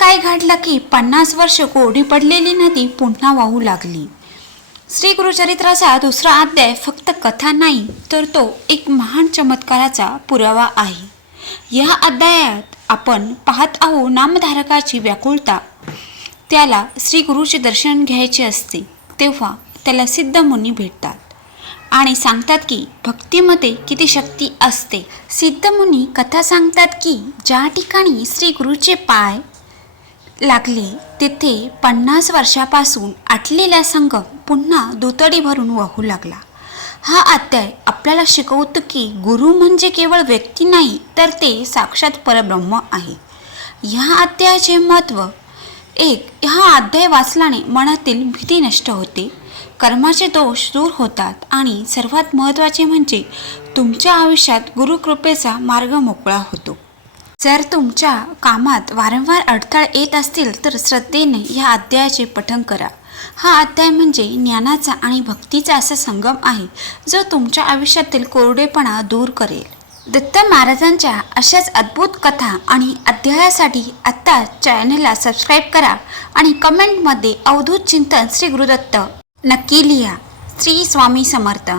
काय घडलं की 50 वर्ष कोरडी पडलेली नदी पुन्हा वाहू लागली। श्री गुरुचरित्राचा दुसरा अध्याय फक्त कथा नाही तर तो एक महान चमत्काराचा पुरावा आहे। या अध्यायात आपण पाहत आहोत नामधारकाची व्याकुळता। त्याला श्री गुरुचे दर्शन घ्यायचे असते तेव्हा त्याला सिद्ध मुनी भेटतात आणि सांगतात की भक्तीमध्ये किती शक्ती असते। सिद्ध मुनी कथा सांगतात की ज्या ठिकाणी श्री गुरुचे पाय लागले तेथे 50 वर्षापासून आटलेला संगम पुन्हा दुतडी भरून वाहू लागला। हा अध्याय आपल्याला शिकवतो की गुरु म्हणजे केवळ व्यक्ती नाही तर ते साक्षात परब्रह्म आहे। या अध्यायाचे महत्त्व हा अध्याय वाचल्याने मनातील भीती नष्ट होते, कर्माचे दोष दूर होतात आणि सर्वात महत्त्वाचे म्हणजे तुमच्या आयुष्यात गुरुकृपेचा मार्ग मोकळा होतो। जर तुमच्या कामात वारंवार अडथळे येत असतील तर श्रद्धेने या अध्यायाचे पठण करा। हा अध्याय म्हणजे ज्ञानाचा आणि भक्तीचा असा संगम आहे जो तुमच्या आयुष्यातील कोरडेपणा दूर करेल। दत्त महाराजांच्या अशाच अद्भुत कथा आणि अध्यायासाठी आत्ता चॅनलला सबस्क्राईब करा आणि कमेंटमध्ये अवधूत चिंतन श्री गुरुदत्त नक्की लिहा। श्री स्वामी समर्थ।